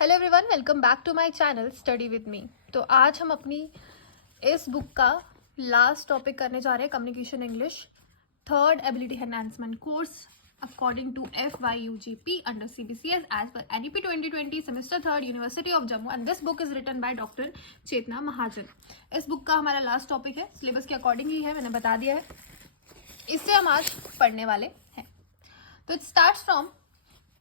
Hello everyone, welcome back to my channel study with me. तो आज हम अपनी इस बुक का लास्ट टॉपिक करने जा रहे हैं, communication English third ability enhancement course according to FYUGP under CBCS as per NEP 2020 semester third university of Jammu and this book is written by doctor Chetna Mahajan. इस बुक का हमारा लास्ट टॉपिक है, syllabus के according ही है, मैंने बता दिया है। इससे हम आज पढ़ने वाले हैं। तो it starts from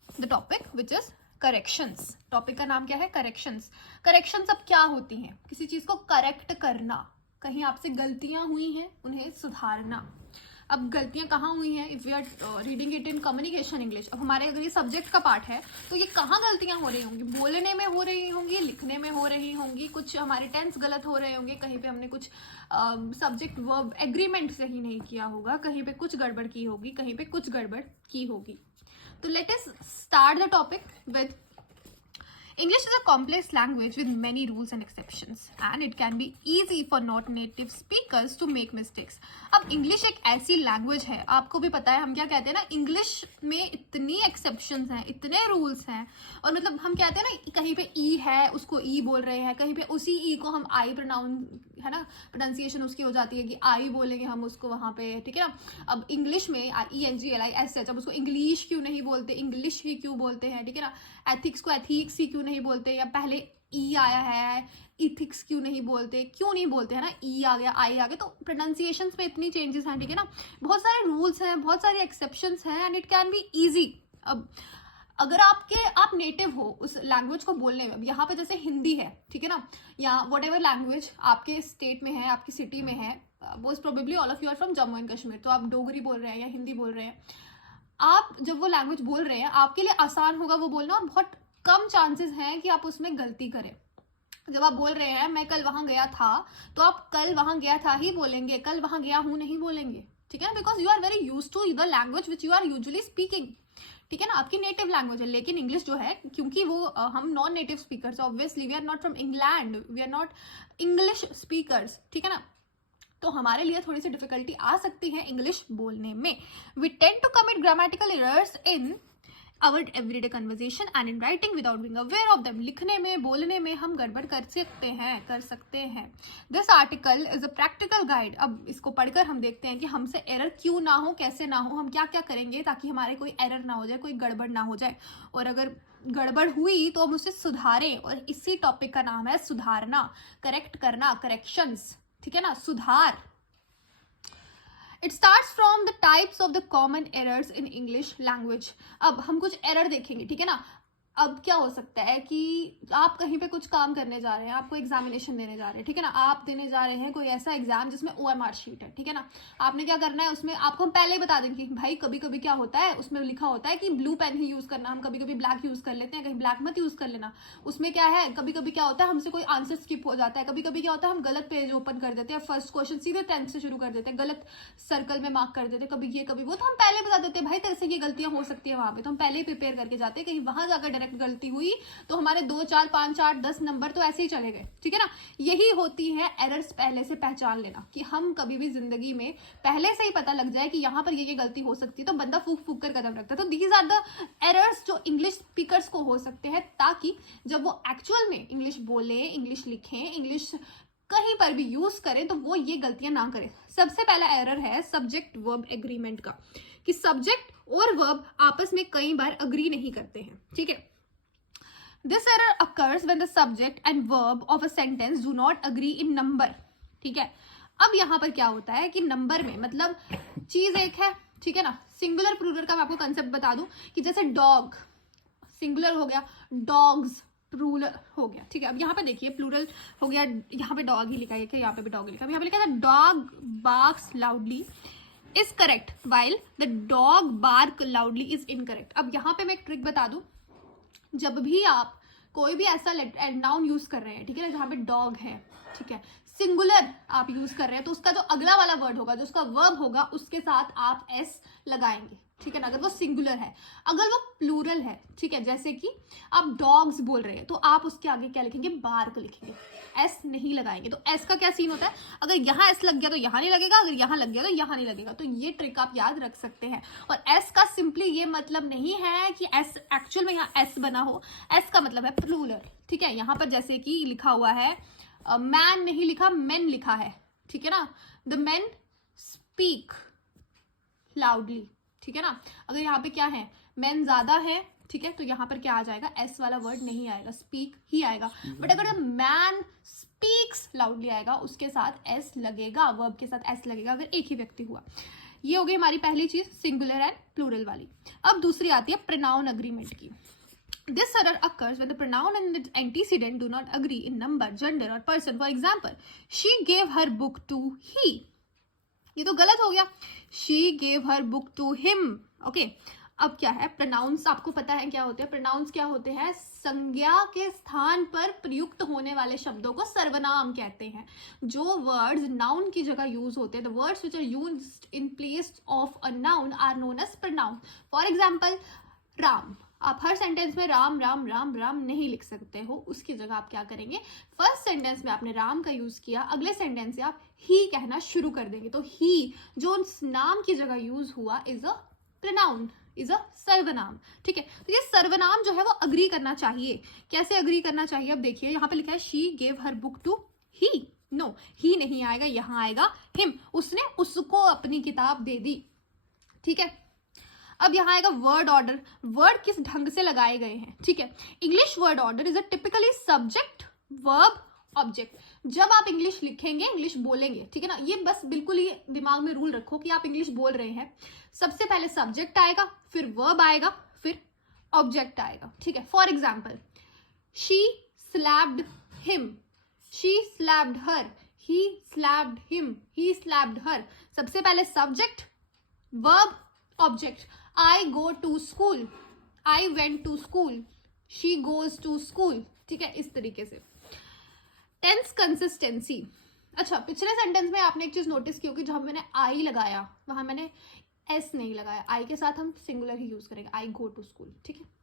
the topic which is corrections. Topic का नाम क्या है? करेक्शंस। करेक्शंस अब क्या होती हैं? किसी चीज को करेक्ट करना, कहीं आपसे गलतियां हुई हैं उन्हें सुधारना। अब गलतियां कहाँ हुई हैं? If we are reading it in communication English, अब हमारे अगर ये सब्जेक्ट का पार्ट है तो ये कहाँ गलतियां हो रही होंगी? बोलने में हो रही होंगी, लिखने में हो रही होंगी, कुछ हमारे टेंस गलत हो रहे होंगे, कहीं पे हमने कुछ सब्जेक्ट वर्ब एग्रीमेंट सही नहीं किया होगा, कहीं पे कुछ गड़बड़ की होगी, कहीं पे कुछ गड़बड़ की होगी। तो let us start the topic with English is a complex language with many rules and exceptions and it can be easy for not native speakers to make mistakes. अब English एक ऐसी language है, आपको भी पता है हम क्या कहते हैं ना, English में इतनी exceptions हैं, इतने rules हैं, और मतलब हम कहते हैं ना कहीं पे E है उसको E बोल रहे हैं, कहीं पे उसी E को हम I प्रोनाउंस है ना, प्रोनाउंसिएशन उसकी हो जाती है कि आई बोलेंगे हम उसको वहाँ पे, ठीक है ना। अब इंग्लिश में ENGLISH, अब उसको इंग्लिश क्यों नहीं बोलते, इंग्लिश ही क्यों बोलते हैं, ठीक है ना। एथिक्स को एथिक्स ही क्यों नहीं बोलते, या पहले ई आया है इथिक्स क्यों नहीं बोलते, क्यों नहीं बोलते है ना, ई आ गया आई आ गया। तो प्रोनाउंसिएशन में इतनी चेंजेस हैं, ठीक है ना, बहुत सारे रूल्स हैं, बहुत सारे एक्सेप्शंस हैं and it can be easy. अब अगर आप नेटिव हो उस लैंग्वेज को बोलने में, अब यहाँ पे जैसे हिंदी है, ठीक है ना, या वट एवर लैंग्वेज आपके स्टेट में है, आपकी सिटी में है, most probably all of you are from Jammu and Kashmir, तो आप डोगरी बोल रहे हैं या हिंदी बोल रहे हैं, आप जब वो लैंग्वेज बोल रहे हैं आपके लिए आसान होगा वो बोलना, और बहुत कम चांसेस हैं कि आप उसमें गलती करें। जब आप बोल रहे हैं मैं कल वहां गया था, तो आप कल वहां गया था ही बोलेंगे, कल वहां गया हूं नहीं बोलेंगे, ठीक है ना, because you are very use to the language which you are usually speaking, ठीक है ना, आपकी नेटिव लैंग्वेज है। लेकिन इंग्लिश जो है, क्योंकि वो हम non native speakers, obviously we are not from England, we are not English speakers, ठीक है ना, तो हमारे लिए थोड़ी सी डिफिकल्टी आ सकती है इंग्लिश बोलने में। We tend to commit grammatical errors in our everyday conversation and in writing without being aware of them. लिखने में, बोलने में हम गड़बड़ कर सकते हैं। This article is a practical guide. अब इसको पढ़कर हम देखते हैं कि हमसे एरर क्यों ना हो, कैसे ना हो, हम क्या क्या करेंगे ताकि हमारे कोई एरर ना हो जाए, कोई गड़बड़ ना हो जाए, और अगर गड़बड़ हुई तो हम उसे सुधारें। और इसी टॉपिक का नाम है सुधारना, करेक्ट करना, करेक्शंस, ठीक है ना, सुधार। It starts from the types of the common errors in English language. अब हम कुछ एरर देखेंगे, ठीक है ना। अब क्या हो सकता है कि आप कहीं पे कुछ काम करने जा रहे हैं, आपको एग्जामिनेशन देने जा रहे हैं, ठीक है ना, आप देने जा रहे हैं कोई ऐसा एग्जाम जिसमें OMR शीट है, ठीक है ना। आपने क्या करना है, उसमें आपको हम पहले ही बता देंगे कि भाई कभी कभी क्या होता है, उसमें लिखा होता है कि ब्लू पेन ही यूज करना, हम कभी कभी ब्लैक यूज कर लेते हैं, कहीं ब्लैक मत यूज कर लेना। उसमें क्या है, कभी कभी क्या होता है हमसे कोई आंसर स्किप हो जाता है, कभी कभी क्या होता है हम गलत पेज ओपन कर देते हैं, फर्स्ट क्वेश्चन सीधे 10th से शुरू कर देते हैं, गलत सर्कल में मार्क कर देते हैं, कभी ये कभी वो, तो हम पहले बता देते हैं भाई तेरे से ये गलतियां हो सकती है वहां पे, तो हम पहले ही प्रिपेयर करके जाते हैं, कहीं वहां जाकर डायरेक्ट गलती हुई तो हमारे 2, 4, 5, 8, 10 नंबर तो ऐसे ही चले गए, ठीक है ना। यही होती है एरर्स, पहले से पहचान लेना, कि हम कभी भी जिंदगी में पहले से ही पता लग जाए कि यहाँ पर ये गलती हो सकती है, तो बंदा फूक फूक कर कदम रखता है। तो दीज आर द एरर्स जो इंग्लिश स्पीकर्स को हो सकते हैं, ताकि जब वो एक्चुअल में इंग्लिश बोले, इंग्लिश लिखें, इंग्लिश कहीं पर भी यूज करें तो वो ये गलतियां ना करें। सबसे पहला एरर है सब्जेक्ट वर्ब एग्रीमेंट का, कि सब्जेक्ट और वर्ब आपस में कई बार अग्री नहीं करते हैं, ठीक है। This error occurs when the subject and verb of a sentence do not agree in number, ठीक है। अब यहाँ पर क्या होता है कि नंबर में, मतलब चीज एक है, ठीक है ना, सिंगुलर प्लूरल का मैं आपको कंसेप्ट बता दूं कि जैसे डॉग सिंगुलर हो गया, डॉग्स प्लूरल हो गया, ठीक है। अब यहाँ पे देखिए प्लूरल हो गया, यहाँ पे डॉग ही लिखा है, यहाँ पे भी डॉग लिखा है, यहाँ पे लिखा है dog barks loudly is correct while the dog bark loudly is incorrect. अब यहाँ पे मैं एक ट्रिक बता दूं, जब भी आप कोई भी ऐसा नाउन यूज कर रहे हैं, ठीक है ना, जहां पे डॉग है, ठीक है, सिंगुलर आप यूज कर रहे हैं, तो उसका जो अगला वाला वर्ड होगा, जो उसका वर्ब होगा, उसके साथ आप एस लगाएंगे, ठीक है ना, अगर वो सिंगुलर है। अगर वो प्लूरल है, ठीक है, जैसे कि आप डॉग्स बोल रहे हैं तो आप उसके आगे क्या लिखेंगे, बार्क लिखेंगे, एस नहीं लगाएंगे। तो एस का क्या सीन होता है, अगर यहाँ एस लग गया तो यहाँ नहीं लगेगा, अगर यहाँ लग गया तो यहाँ नहीं लगेगा। तो ये ट्रिक आप याद रख सकते हैं। और एस का सिंपली ये मतलब नहीं है कि एस एक्चुअल में यहाँ एस बना हो, एस का मतलब है प्लूरल, ठीक है। यहाँ पर जैसे कि लिखा हुआ है मैन नहीं लिखा, मेन लिखा है, ठीक है ना, द मेन स्पीक लाउडली, ठीक है ना। अगर यहाँ पे क्या है, मेन ज्यादा है, ठीक है, तो यहाँ पर क्या आ जाएगा, एस वाला वर्ड नहीं आएगा, स्पीक ही आएगा। बट अगर मैन स्पीक्स लाउडली आएगा, उसके साथ एस लगेगा, वर्ब के साथ एस लगेगा, अगर एक ही व्यक्ति हुआ। ये हो गई हमारी पहली चीज, सिंगुलर एंड प्लूरल वाली। अब दूसरी आती है प्रोनाउन अग्रीमेंट की। This error occurs when the pronoun and its antecedent do not agree in number, gender or person. For example, she gave her book to he. ये तो गलत हो गया, she gave her book to him. Okay. अब क्या है, pronounce आपको पता है क्या होते हैं, प्रोनाउंस क्या होते हैं, संज्ञा के स्थान पर प्रयुक्त होने वाले शब्दों को सर्वनाम कहते हैं। जो वर्ड्स नाउन की जगह यूज होते हैं, the words which are used in place of a noun are known as pronoun. For example, Ram, आप हर सेंटेंस में राम राम राम राम नहीं लिख सकते हो, उसकी जगह आप क्या करेंगे, फर्स्ट सेंटेंस में आपने राम का यूज किया, अगले सेंटेंस से आप ही कहना शुरू कर देंगे। तो ही जो उस नाम की जगह यूज हुआ is a pronoun, is a सर्वनाम, ठीक है। तो ये सर्वनाम जो है वो अग्री करना चाहिए। कैसे अग्री करना चाहिए, अब देखिए यहाँ पे लिखा है she gave her book to he, no he नहीं आएगा, यहाँ आएगा हिम, उसने उसको अपनी किताब दे दी, ठीक है। अब यहाँ आएगा वर्ड ऑर्डर, वर्ड किस ढंग से लगाए गए हैं, ठीक है। English word order is a typically subject verb object. जब आप इंग्लिश लिखेंगे, इंग्लिश बोलेंगे, ठीक है ना, ये बस बिल्कुल ही दिमाग में रूल रखो कि आप इंग्लिश बोल रहे हैं, सबसे पहले सब्जेक्ट आएगा, फिर वर्ब आएगा, फिर ऑब्जेक्ट आएगा, ठीक है। For example, she slapped him, she slapped her, he slapped him, he slapped her. सबसे पहले subject, verb, object. I go to school, I went to school, she goes to school, ठीक है, इस तरीके से। टेंस कंसिस्टेंसी, अच्छा पिछले sentence में आपने एक चीज नोटिस की होगी, जहां मैंने आई लगाया वहां मैंने एस नहीं लगाया, आई के साथ हम सिंगुलर ही यूज करेंगे, आई गो टू स्कूल, ठीक है।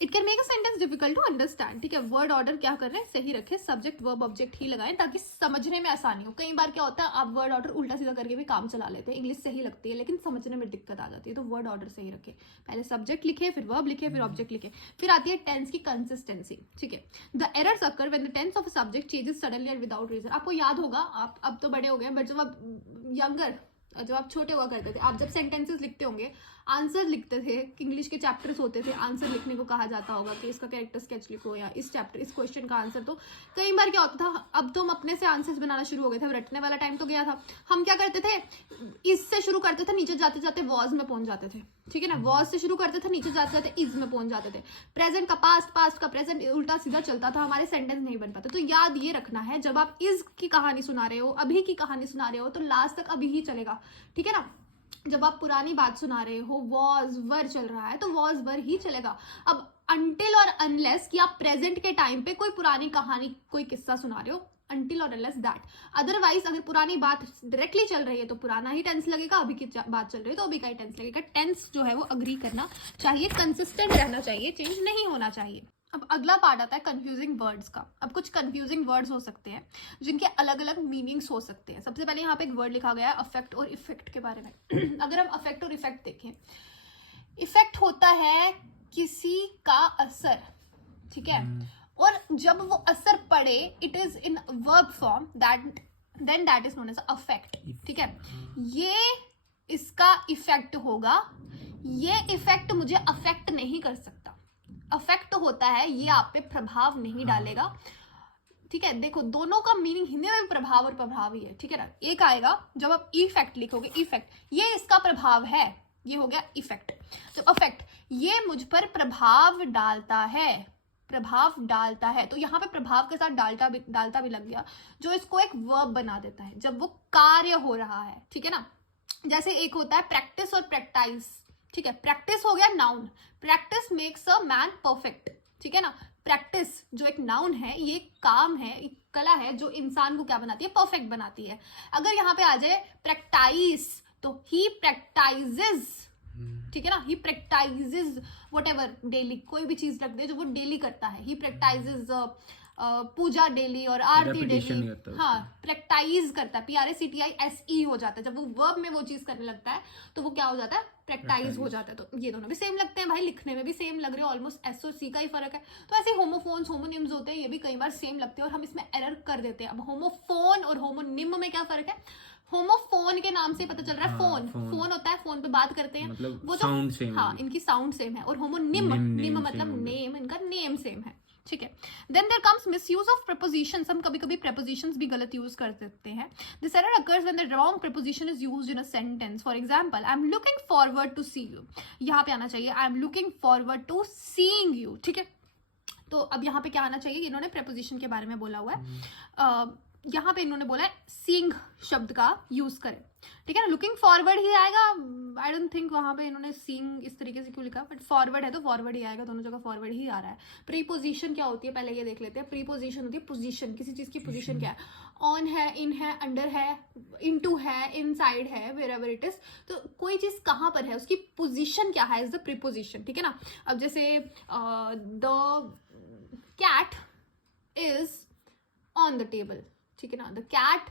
It can make a sentence difficult to understand, ठीक है। वर्ड ऑर्डर क्या कर रहे हैं, सही रखें, सब्जेक्ट वर्ब ऑब्जेक्ट ही लगाएं ताकि समझने में आसानी हो। कई बार क्या होता है, आप वर्ड ऑर्डर उल्टा सीधा करके भी काम चला लेते हैं, इंग्लिश सही लगती है लेकिन समझने में दिक्कत आ जाती है, तो वर्ड ऑर्डर सही रखें, पहले सब्जेक्ट लिखे, फिर वर्ब लिखे, फिर ऑब्जेक्ट लिखे। फिर आती है टेंस की कंसिस्टेंसी, ठीक है। The errors occur when the tense of a subject changes suddenly and without reason. आपको याद होगा, आप अब तो बड़े हो गए, बट जब आप यंगर, जब आप छोटे हुआ करते थे, आप जब सेंटेंसेस लिखते होंगे, आंसर लिखते थे, इंग्लिश के चैप्टर्स होते थे, आंसर लिखने को कहा जाता होगा कि इसका कैरेक्टर स्केच लिखो या इस चैप्टर, इस क्वेश्चन का आंसर। तो कई बार क्या होता था, अब तो हम अपने से आंसर्स बनाना शुरू हो गए थे, रटने वाला टाइम तो गया था। हम क्या करते थे, इससे शुरू करते थे, नीचे जाते जाते वॉज में पहुंच जाते थे, ठीक है ना, वॉज से शुरू करते थे, नीचे जाते जाते इज में पहुंच जाते थे। प्रेजेंट का पास्ट, पास्ट का प्रेजेंट, उल्टा सीधा चलता था, हमारे सेंटेंस नहीं बन पाते। तो याद ये रखना है, जब आप इज की कहानी सुना रहे हो, अभी की कहानी सुना रहे हो, तो लास्ट तक अभी ही चलेगा, ठीक है ना। जब आप पुरानी बात सुना रहे हो, वॉज वर चल रहा है, तो वॉज वर ही चलेगा। अब अनटिल और अनलेस कि आप प्रेजेंट के टाइम पे कोई पुरानी कहानी, कोई किस्सा सुना रहे हो, अनटिल और अनलेस दैट। अदरवाइज अगर पुरानी बात डायरेक्टली चल रही है तो पुराना ही टेंस लगेगा, अभी की बात चल रही है तो अभी का ही टेंस लगेगा। टेंस जो है वो अग्री करना चाहिए, कंसिस्टेंट रहना चाहिए, चेंज नहीं होना चाहिए। अब अगला पार्ट आता है कंफ्यूजिंग वर्ड्स का। अब कुछ कंफ्यूजिंग वर्ड्स हो सकते हैं जिनके अलग अलग मीनिंग्स हो सकते हैं। सबसे पहले यहाँ पे एक वर्ड लिखा गया है अफेक्ट और इफेक्ट के बारे में। अगर हम अफेक्ट और इफेक्ट देखें, इफेक्ट होता है किसी का असर, ठीक है, और जब वो असर पड़े, it is in verb form, then that is known as affect, ठीक है। ये इसका इफेक्ट होगा, ये इफेक्ट मुझे अफेक्ट नहीं कर सकता। अफेक्ट होता है ये आप पे प्रभाव नहीं डालेगा, ठीक है। देखो दोनों का मीनिंग हिंदी में भी प्रभाव और प्रभाव ही है, ठीक है ना। एक आएगा जब आप इफेक्ट लिखोगे, इफेक्ट ये इसका प्रभाव है, ये हो गया इफेक्ट। तो अफेक्ट ये मुझ पर प्रभाव डालता है, प्रभाव डालता है, तो यहाँ पे प्रभाव के साथ डालता भी लग गया, जो इसको एक वर्ब बना देता है जब वो कार्य हो रहा है, ठीक है ना। जैसे एक होता है प्रैक्टिस और प्रैक्टाइस, ठीक है। प्रैक्टिस हो गया noun, practice makes a man perfect, ठीक है ना। प्रैक्टिस जो एक नाउन है, ये काम है, एक कला है जो इंसान को क्या बनाती है, परफेक्ट बनाती है। अगर यहाँ पे आ जाए प्रैक्टाइस, तो ही प्रैक्टाइजेज, ठीक है ना, ही प्रैक्टाइजेज वट एवर डेली, कोई भी चीज रख दे जो वो डेली करता है, ही प्रैक्टाइजेज पूजा डेली और आरती डेली, हाँ प्रैक्टाइज करता है, PRACTISE हो जाता है, जब वो वर्ब में वो चीज करने लगता है तो वो क्या हो जाता है, प्रैक्टाइज हो जाता है। तो ये दोनों भी सेम लगते हैं भाई, लिखने में भी सेम लग रहे हैं, ऑलमोस्ट S और C का ही फर्क है। तो ऐसे होमोफोन्स होमोनिम्स होते हैं, ये भी कई बार सेम लगते हैं और हम इसमें एरर कर देते हैं। अब होमोफोन और होमोनिम में क्या फर्क है, होमोफोन के नाम से पता चल रहा है, फोन होता है, फोन पे बात करते हैं, मतलब वो साउंड सेम, हाँ इनकी साउंड सेम है, और होमोनिम निम मतलब नेम, इनका नेम सेम है, ठीक है। Then there comes misuse of prepositions, हम कभी कभी प्रीपोजिशंस भी गलत यूज कर देते हैं। This error occurs when the wrong preposition is used in a sentence. For example, I am looking forward to see you, यहाँ पे आना चाहिए I am looking forward to seeing you, ठीक है। तो अब यहाँ पे क्या आना चाहिए, इन्होंने प्रीपोजिशन के बारे में बोला हुआ है, यहाँ पे इन्होंने बोला है सीइंग शब्द का यूज करें, ठीक है ना। लुकिंग फॉरवर्ड ही आएगा, आई डोंट थिंक वहां पे इन्होंने सीइंग इस तरीके से क्यों लिखा, बट फॉरवर्ड है तो फॉरवर्ड ही आएगा, दोनों जगह फॉरवर्ड ही आ रहा है। प्रीपोजिशन क्या होती है पहले ये देख लेते हैं। प्रीपोजिशन होती है पोजीशन, किसी चीज की पोजीशन क्या है, ऑन है, इन है, अंडर है, इनटू है, इनसाइड है, वेयरएवर इट इज, तो कोई चीज कहाँ पर है उसकी पोजीशन क्या है, इज द प्रीपोजिशन, ठीक है ना। अब जैसे the cat is on the table, ठीक है ना, the cat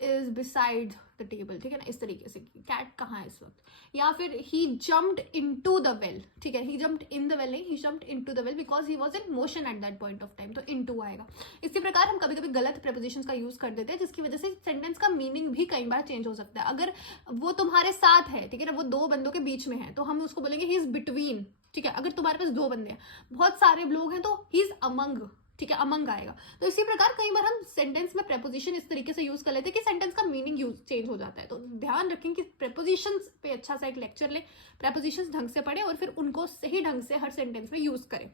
is beside the table, ठीक है ना, इस तरीके से कैट कहाँ है इस वक्त। या फिर he jumped into the well, ठीक है, he jumped in the well नहीं, he jumped into the well because he was in motion at that point of time, तो इनटू आएगा। इसी प्रकार हम कभी कभी गलत प्रीपोजिशंस का यूज कर देते हैं, जिसकी वजह से सेंटेंस का मीनिंग भी कई बार चेंज हो सकता है। अगर वो तुम्हारे साथ है, ठीक है ना, वो दो बंदों के बीच में है, तो हम उसको बोलेंगे ही इज बिटवीन, ठीक है। अगर तुम्हारे पास दो बंदे हैं, बहुत सारे लोग हैं, तो ही इज अमंग, ठीक है, अमंग आएगा। तो इसी प्रकार कई बार हम सेंटेंस में प्रेपोजिशन इस तरीके से यूज कर लेते हैं कि सेंटेंस का मीनिंग यूज चेंज हो जाता है। तो ध्यान रखें कि प्रेपोजिशंस पे अच्छा सा एक लेक्चर ले, प्रेपोजिशंस ढंग से पढ़े और फिर उनको सही ढंग से हर सेंटेंस में यूज करें,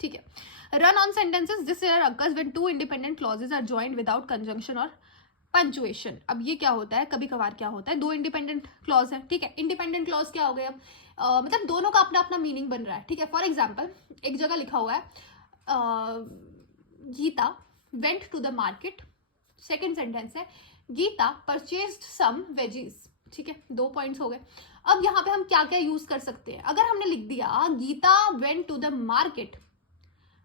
ठीक है। Run on sentences, this error occurs when two independent clauses are joined without conjunction और पंचुएशन। अब ये क्या होता है, कभी कभार क्या होता है, दो इंडिपेंडेंट क्लॉज है, ठीक है। इंडिपेंडेंट क्लॉज क्या हो गए, अब मतलब दोनों का अपना अपना मीनिंग बन रहा है, ठीक है। फॉर एग्जाम्पल, एक जगह लिखा हुआ है Geeta went to the market, second sentence है गीता परचेज्ड सम वेजीज, ठीक है, 2 पॉइंट्स हो गए। अब यहाँ पे हम क्या क्या यूज कर सकते हैं, अगर हमने लिख दिया Geeta went to the market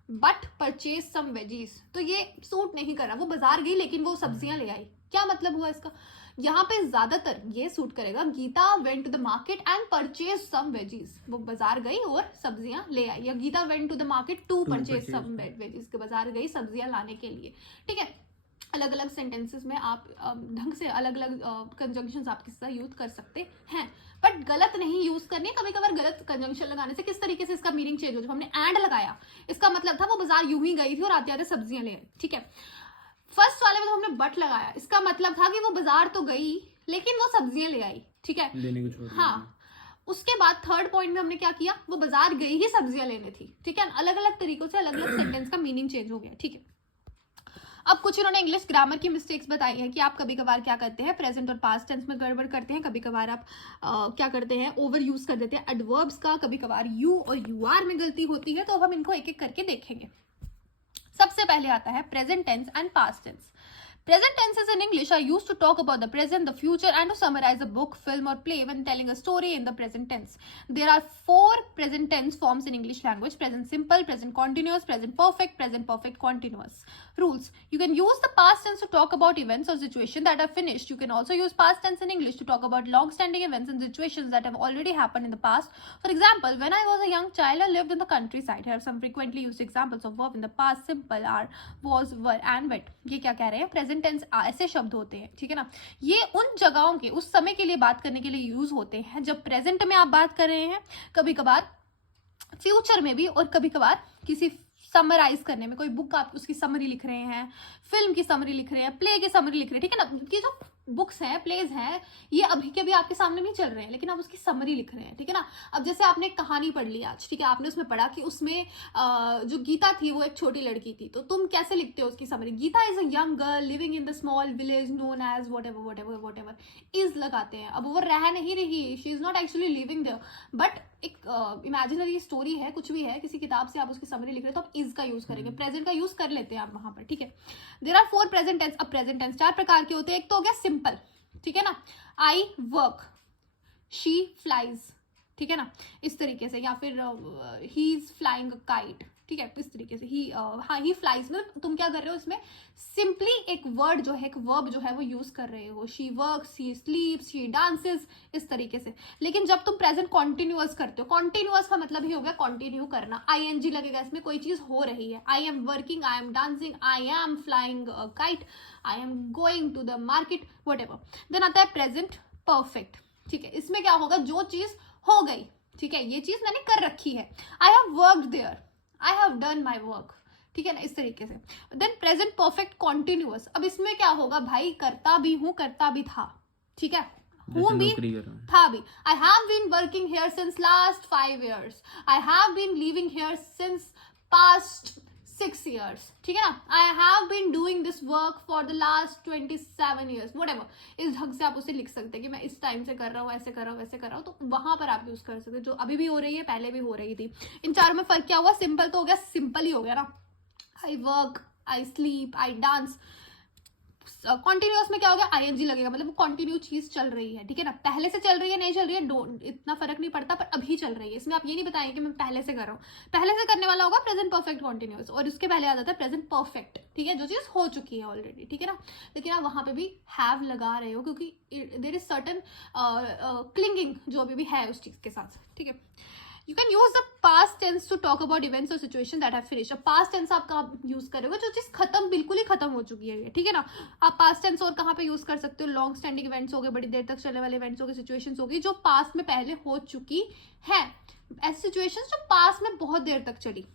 but purchase some veggies, तो ये सूट नहीं कर रहा, वो बाजार गई लेकिन वो सब्जियां ले आई, क्या मतलब हुआ इसका। यहाँ पे ज्यादातर ये सूट करेगा, Geeta went to the market and purchase some veggies, वो बाजार गई और सब्जियां ले आई, या Geeta went to the market to purchase some veggies, के बाजार गई सब्जियां लाने के लिए, ठीक है। अलग अलग सेंटेंसेस में आप ढंग से अलग अलग कंजंक्शंस आप किसका यूज कर सकते हैं, बट गलत नहीं यूज करनी है। कभी कभार गलत कंजंक्शन लगाने से किस तरीके से इसका मीनिंग चेंज हो, जब हमने एंड लगाया, इसका मतलब था वो बाजार यूं ही गई थी और आते आते सब्जियां ले आई, ठीक है। फर्स्ट वाले में तो हमने बट लगाया, इसका मतलब था कि वो बाजार तो गई लेकिन वो सब्जियां ले आई, ठीक है, लेने को छोड़ हाँ। उसके बाद थर्ड पॉइंट में हमने क्या किया, वो बाजार गई ही सब्जियां लेने थी, ठीक है। अलग अलग तरीकों से अलग अलग सेंटेंस का मीनिंग चेंज हो गया, ठीक है। अब कुछ इन्होंने इंग्लिश ग्रामर की मिस्टेक्स बताई हैं कि आप कभी कभार क्या करते हैं, प्रेजेंट और पास्ट टेंस में गड़बड़ करते हैं, कभी कभार आप क्या करते हैं, ओवर यूज कर देते हैं एडवर्ब्स का, कभी कभार यू और यू आर में गलती होती है, तो हम इनको एक एक करके देखेंगे। सबसे पहले आता है present tense and past tense. Present tenses in English are used to talk about the present, the future, and to summarize a book, film, or play when telling a story in the present tense. There are 4 present tense forms in English language: present simple, present continuous, present perfect continuous. Rules: you can use the past tense to talk about events or situations that are finished. You can also use past tense in English to talk about long-standing events and situations that have already happened in the past. For example, when I was a young child, I lived in the countryside. Here are some frequently used examples of verb in the past: simple, are, was, were, and went. ये क्या कह रहे हैं, present tense ऐसे शब्द होते हैं, ठीक है ना, ये उन जगहों के उस समय के लिए बात करने के लिए यूज होते हैं जब प्रेजेंट में आप बात कर रहे हैं, कभी कभार फ्यूचर में भी, और कभी कभार किसी समराइज करने में, कोई बुक आप उसकी समरी लिख रहे हैं, फिल्म की समरी लिख रहे हैं, प्ले की समरी लिख रहे हैं, ठीक है ना। ये जो बुक्स हैं, प्लेज हैं, ये अभी के अभी आपके सामने नहीं चल रहे हैं, लेकिन आप उसकी समरी लिख रहे हैं, ठीक है ना। अब जैसे आपने एक कहानी पढ़ ली आज, ठीक है, आपने उसमें पढ़ा कि उसमें जो गीता थी वो एक छोटी लड़की थी, तो तुम कैसे लिखते हो उसकी summary, Geeta is a young girl living in the small village known as whatever is लगाते हैं। अब वो रह नहीं रही, she is not actually living there, but एक इमेजिनरी स्टोरी है, कुछ भी है, किसी किताब से आप उसकी समरी लिख रहे हो तो आप इज का यूज करेंगे, प्रेजेंट का यूज कर लेते हैं आप वहां पर, ठीक है। There are 4 present tense. अब प्रेजेंट टेंस 4 प्रकार के होते हैं। एक तो हो गया सिंपल, ठीक है ना. आई वर्क, शी फ्लाइज, ठीक है ना, इस तरीके से. या फिर he is flying a kite, ठीक है, इस तरीके से. ही फ्लाइज में तुम क्या कर रहे हो, इसमें सिंपली एक वर्ड जो है, एक वर्ब जो है वो यूज कर रहे हो. She works, she स्लीप्स, she dances, इस तरीके से. लेकिन जब तुम प्रेजेंट कॉन्टिन्यूअस करते हो, कॉन्टिन्यूअस का मतलब ही हो गया कॉन्टिन्यू करना. आईएनजी लगेगा इसमें, कोई चीज हो रही है. I am working, I am dancing, I am flying kite, I am going to the market, whatever. Then आता है प्रेजेंट परफेक्ट, ठीक है. इसमें क्या होगा, जो चीज हो गई, ठीक है, ये चीज मैंने कर रखी है. I have worked there, I have done my work, ठीक है ना, इस तरीके से. Then present perfect continuous. अब इसमें क्या होगा भाई, करता भी हूं, करता भी था, ठीक है, हूं भी, था भी. I have been working here since last 5 years, I have been living here since past 6 years, ठीक है ना. I have been doing this work for the last 27 years, whatever. इस ढंग से आप उसे लिख सकते हैं कि मैं इस टाइम से कर रहा हूँ, ऐसे कर रहा हूँ, वैसे कर रहा हूँ. तो वहां पर आप यूज कर सकते हैं, जो अभी भी हो रही है, पहले भी हो रही थी. इन चारों में फर्क क्या हुआ, सिंपल तो हो गया, सिंपल ही हो गया ना. आई work, I sleep, I dance. Continuous में क्या हो गया, आईएनजी लगेगा, मतलब वो कॉन्टिन्यू चीज चल रही है, ठीक है ना. पहले से चल रही है, नहीं चल रही है, डोंट, इतना फर्क नहीं पड़ता, पर अभी चल रही है. इसमें आप ये नहीं बताएंगे कि मैं पहले से कर रहा हूँ. पहले से करने वाला होगा प्रेजेंट परफेक्ट कॉन्टिन्यूअस, और उसके पहले आ जाता है प्रेजेंट परफेक्ट, ठीक है, जो चीज हो चुकी है ऑलरेडी, ठीक है ना. लेकिन आप वहां पे भी हैव लगा रहे हो, क्योंकि देयर इज सर्टन क्लिंगिंग जो अभी भी है उस चीज के साथ, ठीक है. You can use the past tense to talk about events or situations that have finished. अब past tense आप कहाँ यूज करोगे, जो चीज खत्म, बिल्कुल ही खत्म हो चुकी है, ठीक है ना. आप past tense और कहाँ पे यूज कर सकते हो, लॉन्ग स्टैंडिंग इवेंट्स हो गए, बड़ी देर तक चलने वाले इवेंट्स हो गए, सिचुएशंस हो गई जो पास्ट में पहले हो चुकी है. ऐसी सिचुएशंस जो पास्ट में बहुत देर तक चली.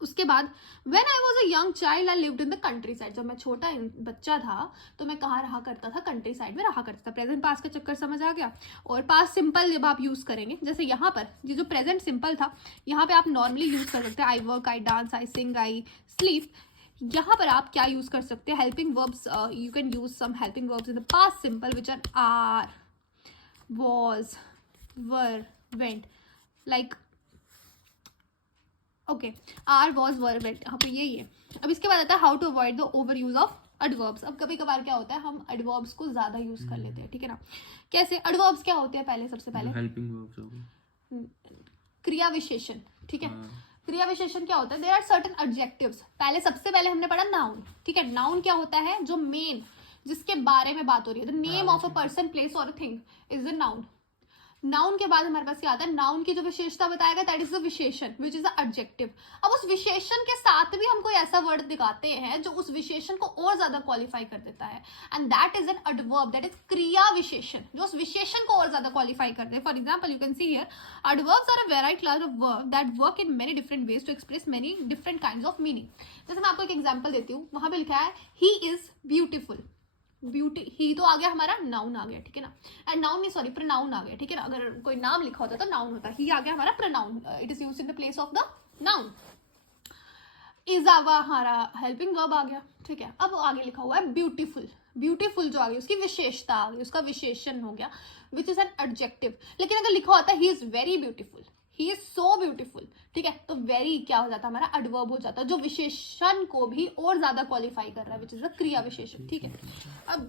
उसके बाद when I was a young child I lived in the country side. जब मैं छोटा बच्चा था तो मैं कहाँ रहा करता था, कंट्री साइड में रहा करता था. प्रेजेंट पास्ट का चक्कर समझ आ गया. और पास्ट सिंपल जब आप यूज करेंगे, जैसे यहाँ पर ये जो प्रेजेंट सिंपल था, यहाँ पे आप नॉर्मली यूज कर सकते हैं I work, I dance, I sing, I sleep. यहाँ पर आप क्या यूज कर सकते हैं, helping verbs. You can use some helping verbs in the past simple which are, was, were, went, like okay, are was, were, went, यहाँ पे यही है. अब इसके बाद आता है how to avoid the overuse of adverbs. अब कभी कभार क्या होता है, हम एडवर्ब्स को ज्यादा यूज कर लेते हैं, ठीक है ना. कैसे एडवर्ब्स क्या होते हैं, पहले सबसे पहले हेल्पिंग वर्ब्स हो गए, क्रिया विशेषण, ठीक है. क्रिया विशेषण क्या होता है, देयर आर सर्टेन एडजेक्टिव्स. पहले सबसे पहले हमने पढ़ा नाउन, ठीक है. नाउन क्या होता है, जो मेन, जिसके बारे में बात हो रही है, the name of a person, place और thing is the noun. Noun के बाद हमारे पास क्या आता है, नाउन की जो विशेषता बताएगा, दैट इज द विशेषण विच इज द एडजेक्टिव. अब उस विशेषण के साथ भी हम कोई ऐसा वर्ड दिखाते हैं जो उस विशेषण को और ज्यादा क्वालिफाई कर देता है, and that is an adverb, that is क्रिया विशेषण, जो उस विशेषण को और ज्यादा क्वालिफाई कर दे. For example you can see here, adverbs are a variety class of verb that work in many different ways to express many different kinds of meaning. जैसे मैं आपको एक एग्जाम्पल देती हूँ, वहां पे लिखा है ही इज ब्यूटीफुल. ब्यूटी, ही तो आ गया हमारा, नाउन आ गया, ठीक है ना. एंड नाउन नहीं, सॉरी, प्रोनाउन आ गया, ठीक है ना. अगर कोई नाम लिखा होता तो नाउन होता, ही आ गया हमारा pronoun. It is used in the place of the noun. Is आवा हमारा हेल्पिंग वर्ब आ गया, ठीक है. अब आगे लिखा हुआ है ब्यूटीफुल. ब्यूटीफुल जो आ गई, उसकी विशेषता आ गई, उसका विशेषण हो गया, विच इज एन एडजेक्टिव. लेकिन अगर लिखा होता है he is very beautiful, he is so beautiful, ठीक है, तो वेरी क्या हो जाता है, हमारा एडवर्ब हो जाता है, जो विशेषण को भी और ज्यादा क्वालिफाई कर रहा है, विच इज अ क्रिया विशेषण, ठीक है. अब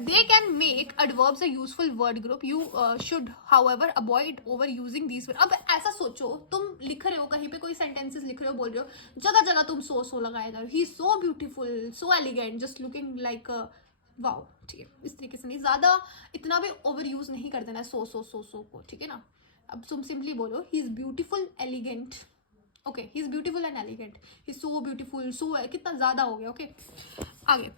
they can make adverbs a useful word group. You should however avoid over using these word. अब ऐसा सोचो, तुम लिख रहे हो कहीं पे, कोई सेंटेंसेस लिख रहे हो, बोल रहे हो, जगह जगह तुम सो लगाया जा रहे हो, ही is so beautiful, so elegant, just looking like wow, ठीक है. इस तरीके से नहीं, ज्यादा इतना भी ओवर यूज नहीं कर देना सो को, ठीक है ना. अब तुम सिंपली बोलो he is beautiful elegant, okay, he is beautiful and elegant, he is so beautiful, so, कितना ज्यादा हो गया, ओके. आगे,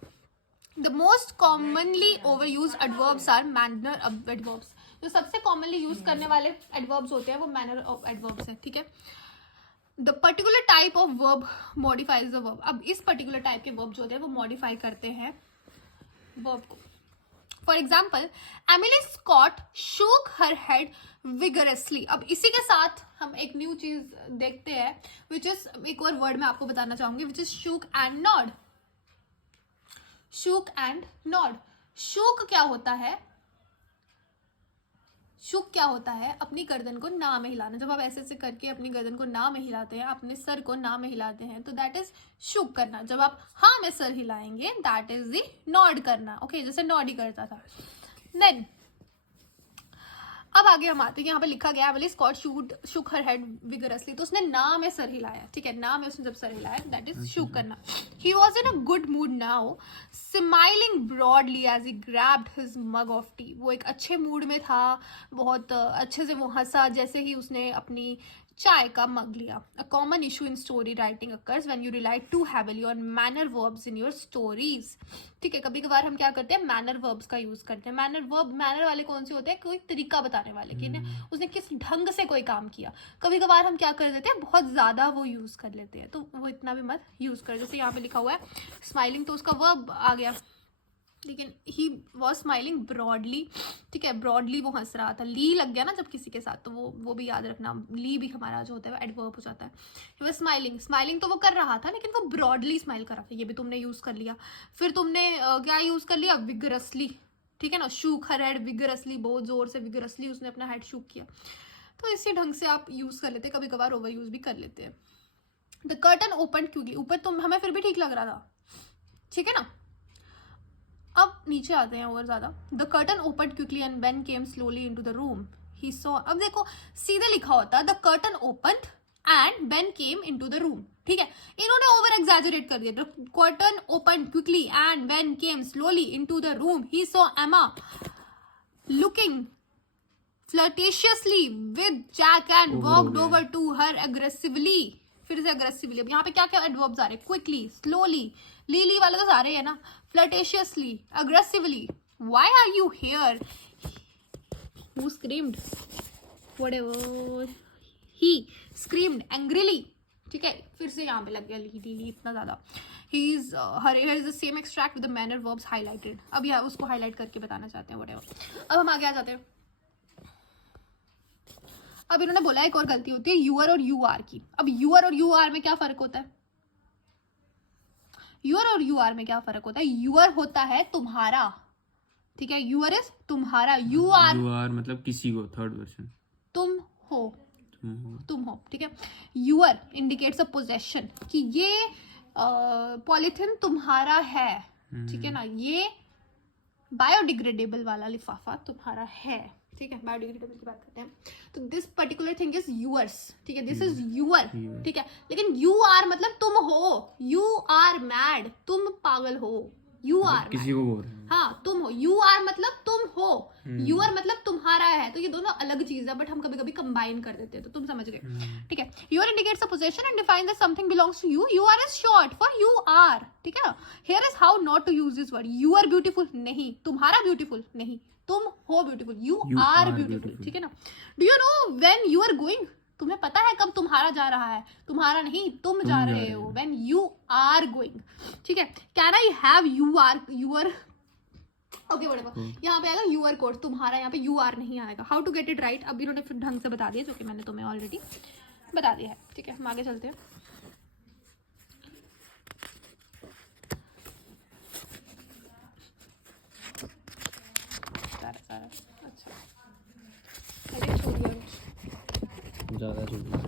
the most commonly over use adverbs are manner adverbs. जो सबसे कॉमनली यूज करने वाले एडवर्ब्स होते हैं वो मैनर ऑफ एडवर्ब्स है, ठीक है. The particular type of verb modifies the verb. अब इस पर्टिकुलर टाइप के वर्ब जो होते हैं वो मॉडिफाई करते हैं वर्ब को. For example, Emily Scott shook her head vigorously. अब इसी के साथ हम एक न्यू चीज देखते हैं, विच इज, एक और वर्ड मैं आपको बताना चाहूंगी, which is shook and nod. shook and nod. shook क्या होता है, शुक क्या होता है, अपनी गर्दन को ना में हिलाना. जब आप ऐसे ऐसे करके अपनी गर्दन को ना में हिलाते हैं, अपने सर को ना में हिलाते हैं, तो दैट इज शुक करना. जब आप हाँ में सर हिलाएंगे, दैट इज द नॉड करना, ओके, जैसे नॉड ही करता था. देन अब आगे हम आते हैं, यहाँ पे लिखा गया एमिली स्कॉट शुक हर हेड विगरसली, तो उसने ना में सर हिलाया, ठीक है, ना में उसने जब सर हिलाया दैट इज शुक करना. He was in a good mood now, smiling broadly as he grabbed his mug of tea. वो एक अच्छे मूड में था, बहुत अच्छे से वो हंसा जैसे ही उसने अपनी चाय का मग लिया. A common issue in story writing occurs when you rely too heavily on manner verbs in your stories. ठीक है, कभी कभार हम क्या करते हैं, मैनर वर्ब्स का यूज करते हैं. मैनर वाले कौन से होते हैं, कोई तरीका बताने वाले कि उसने किस ढंग से कोई काम किया. कभी कभार हम क्या कर देते हैं, बहुत ज्यादा वो यूज कर लेते हैं, तो वो इतना भी मत यूज कर. जैसे यहाँ पे लिखा हुआ है स्माइलिंग, तो उसका वर्ब आ गया, लेकिन ही वॉज स्माइलिंग ब्रॉडली. ठीक है, ब्रॉडली वो हंस रहा था. ली लग गया ना जब किसी के साथ, तो वो भी याद रखना, ली भी हमारा जो होता है वो एडवर्ब हो जाता है. ही वॉज स्माइलिंग तो वो कर रहा था, लेकिन वो ब्रॉडली स्माइल कर रहा था. ये भी तुमने यूज कर लिया. फिर तुमने क्या यूज कर लिया, विगरसली. ठीक है ना, शूक हर हेड विगरसली, बहुत जोर से विगरसली उसने अपना हेड शूक किया. तो इसी ढंग से आप यूज कर लेते हैं, कभी कभार ओवर यूज भी कर लेते हैं. द कर्टन ओपन क्विकली, ऊपर तुम हमें फिर भी ठीक लग रहा था, ठीक है ना. अब नीचे आते हैं और ज्यादा. The curtain open quickly and Ben came slowly into the room. He saw, अब देखो सीधे लिखा होता the curtain open and Ben came into the room. ठीक है, इन्होंने ओवर एग्जैजरेट कर दिया. The curtain open quickly and Ben came slowly into the room. He saw एमा looking flirtatiously with Jack and walked over to her aggressively. फिर से aggressively. अब यहाँ पे क्या क्या एडवर्ब्स आ रहे हैं, quickly, slowly, ली वाले तो सारे है ना. flirtatiously, aggressively. Why are you here? Who screamed? Whatever. He screamed angrily. ठीक है, फिर से यहाँ पे लग गया ली इतना ज्यादा. He's here is the same extract with the manner verbs highlighted. अब यहाँ उसको हाईलाइट करके बताना चाहते हैं whatever. अब हम आगे आ जाते हैं. अब इन्होंने बोला एक और गलती होती है यूअर और यू आर की. अब यूअर और यू आर में क्या फर्क होता है, यूअर और यू आर में क्या फर्क होता है. यूअर होता है तुम्हारा, ठीक है, यूअर इज तुम्हारा. यू आर मतलब किसी को, थर्ड पर्सन, तुम हो. ठीक है, यूअर इंडिकेट्स अ पोजेशन, कि ये पॉलिथिन तुम्हारा है. ठीक है ना, ये बायोडिग्रेडेबल वाला लिफाफा तुम्हारा है. ठीक है, बायोडिग्रेडेबल की बात करते हैं. तो this particular thing is yours. ठीक है, दिस इज यूअर. ठीक है, लेकिन यू आर मतलब तुम हो. यू आर मैड, तुम पागल हो. यू आर किसी को बोल रहे हैं, हाँ तुम हो. यू आर मतलब तुम हो, यूअर मतलब तुम्हारा है. तो ये दोनों अलग चीज है, बट हम कभी कभी कंबाइन कर देते हैं, तो तुम समझ गए. ठीक है, your indicates a possession and define that something belongs to you. You are is short for you are. ठीक है ना, here is how not to use this word. You are beautiful नहीं, तुम्हारा ब्यूटीफुल नहीं, तुम हो ब्यूटीफुल. You are beautiful. ठीक है ना. Do you know when you are going, तुम्हें पता है कब तुम्हारा जा रहा है, तुम्हारा नहीं तुम जा रहे हो. When you are going. ठीक है, can I have your okay whatever. यहाँ पे आएगा यूअर कोड तुम्हारा, यहाँ पे यू आर नहीं आएगा. How to get it right, अब इन्होंने फिर ढंग से बता दिया, जो कि मैंने तुम्हें ऑलरेडी बता दिया है. ठीक है, हम आगे चलते हैं. सारा अच्छा, अरे छोड़िए ज्यादा छोड़.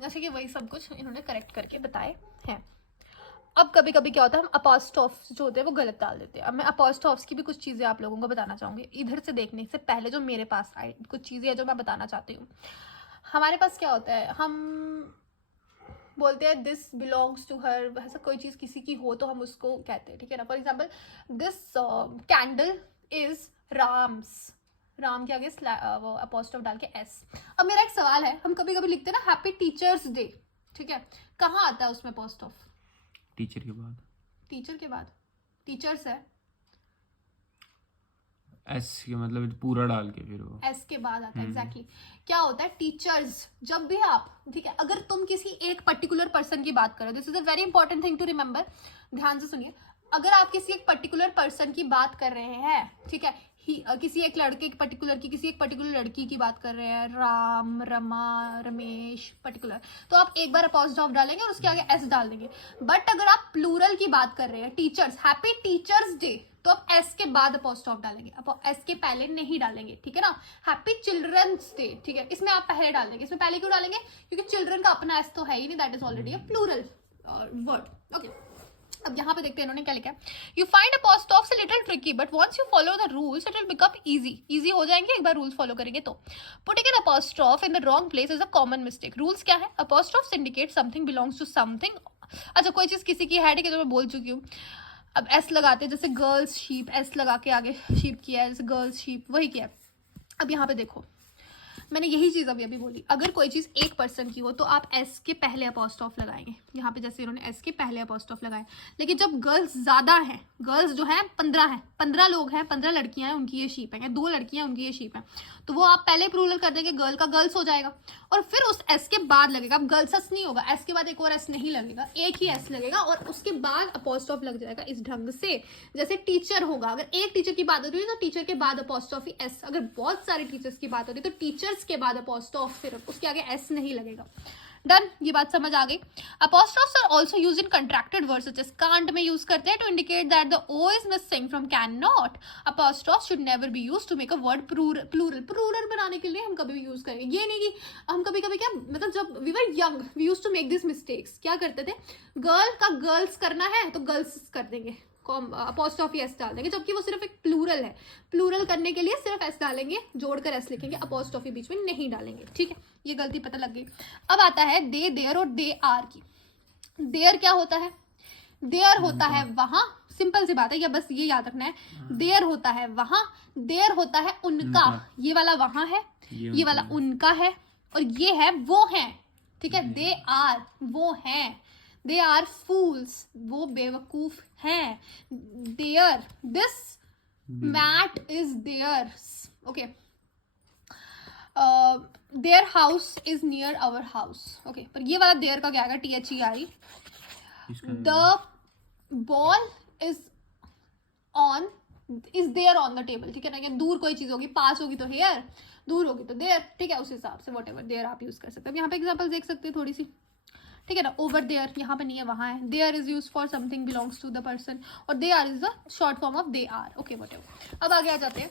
जैसे कि वही सब कुछ इन्होंने करेक्ट करके बताए हैं. अब कभी कभी क्या होता है, हम अपॉस्ट्रोफ्स जो होते हैं वो गलत डाल देते हैं. अब मैं अपॉस्ट्रोफ्स की भी कुछ चीज़ें आप लोगों को बताना चाहूँगी. इधर से देखने से पहले जो मेरे पास आई कुछ चीज़ें हैं जो मैं बताना चाहती हूँ. हमारे पास क्या होता है, हम बोलते हैं दिस बिलोंग्स टू हर, ऐसा कोई चीज़ किसी की हो तो हम उसको कहते हैं. ठीक है ना, for example this candle is Ram's. Ram के आगे वो अपॉस्ट्रोफ डाल के एस. अब मेरा एक सवाल है, हम कभी कभी लिखते हैं ना हैप्पी टीचर्स डे. ठीक है, कहाँ आता है उसमें अपॉस्ट्रोफ? टीचर के बाद. टीचर के बाद टीचर्स है, एस के मतलब पूरा डाल के फिर वो एस के बाद आता है. एग्जैक्टली क्या होता है टीचर्स. जब भी आप, ठीक है, अगर तुम किसी एक पर्टिकुलर पर्सन की बात करो, this is a very important thing to remember, ध्यान से सुनिए. अगर आप किसी एक पर्टिकुलर पर्सन की बात कर रहे हैं, ठीक है, किसी एक लड़के पर्टिकुलर की किसी एक पर्टिकुलर लड़की की बात कर रहे हैं, राम, रमा, रमेश पर्टिकुलर, तो आप एक बार अपॉस्ट्रोफ डालेंगे और उसके आगे एस डाल देंगे। बट अगर आप प्लूरल की बात कर रहे हैं, टीचर्स, हैप्पी टीचर्स डे, तो आप एस के बाद अपॉस्ट्रोफ डालेंगे, आप एस के पहले नहीं डालेंगे, ठीक है ना। हैप्पी चिल्ड्रंस डे, ठीक है, इसमें आप पहले डाल देंगे। इसमें पहले क्यों डालेंगे? क्योंकि चिल्ड्रन का अपना एस तो है ही नहीं, that is already a plural word. Okay, अब यहाँ पे देखते हैं इन्होंने क्या लिखा है। You find apostrophes a little tricky but once you follow the rules it will become easy हो जाएंगे एक बार रूल्स फॉलो करेंगे तो। Putting an apostrophe in the wrong place is a common mistake. Rules क्या है? Apostrophes indicate something belongs to something. अच्छा, कोई चीज किसी की है, ठीक है, तो मैं बोल चुकी हूँ। अब एस लगाते हैं, जैसे गर्ल्स शीप, एस लगा के आगे शीप किया है, जैसे गर्ल्स शीप वही किया है। अब यहाँ पे देखो, मैंने यही चीज अभी बोली, अगर कोई चीज एक पर्सन की हो तो आप एस के पहले अपॉस्ट्रोफ लगाएंगे। यहाँ पे जैसे इन्होंने एस के पहले अपॉस्ट्रोफ लगाए, लेकिन जब गर्ल्स ज्यादा हैं, गर्ल्स जो है 15 लोग हैं, 15 लड़कियां हैं, उनकी ये शीप है, 2 लड़कियां हैं, उनकी ये शीप है, तो वो आप पहले प्लूरल कर देंगे, गर्ल का गर्ल्स हो जाएगा, और फिर उस एस के बाद लगेगा। अब गर्ल्स एस नहीं होगा, एस के बाद एक और एस नहीं लगेगा, एक ही एस लगेगा और उसके बाद अपॉस्ट्रोफ लग जाएगा इस ढंग से। जैसे टीचर होगा, अगर एक टीचर की बात होती है तो टीचर के बाद अपॉस्ट्रोफी एस, अगर बहुत सारे टीचर्स की बात होती है तो टीचर्स के बाद अपॉस्ट्रोफ, फिर उसके आगे एस नहीं लगेगा। डन, ये बात समझ आ गई। Apostrophes are also used in contracted words such as can't में यूज करते हैं to indicate that the O is missing from can not. Apostrophes should never be used to make a word plural बनाने के लिए हम कभी भी use करेंगे। ये नहीं कि हम कभी क्या, मतलब जब we were young we used to make this mistakes, क्या करते थे, गर्ल का गर्ल्स करना है तो गर्ल्स कर देंगे, अपॉस्ट्रोफी एस डाल देंगे, जबकि वो सिर्फ एक प्लूरल है। प्लूरल करने के लिए सिर्फ एस डालेंगे, जोड़कर एस लिखेंगे, अपॉस्ट्रोफी बीच में नहीं डालेंगे, ठीक है, ये गलती पता लग गई। अब आता है दे, देयर और दे आर की। देयर क्या होता है? देयर होता है वहां, सिंपल सी बात है, या बस ये याद रखना है, देयर होता है वहां, देयर होता है उनका, ये वाला वहां है, ये वाला उनका है, और ये है वो है, ठीक है। दे आर वो हैं, दे आर फूल्स वो बेवकूफ हैं, their this mat is theirs, okay, their house is near our house, okay, पर ये वाला देयर का क्या आएगा? THERE। The ball is on is there on the table, ठीक है ना। दूर कोई चीज होगी, पास होगी तो हेयर, दूर होगी तो देयर, ठीक है, उस हिसाब से वॉट एवर देयर आप यूज कर सकते हैं। यहाँ पे एग्जाम्पल देख सकते हैं थोड़ी सी, ठीक है ना। ओवर देयर यहाँ पे नहीं है, वहां है। There is use for something belongs to the person, और they are is the short form of they are, okay whatever. अब आगे आ जाते हैं,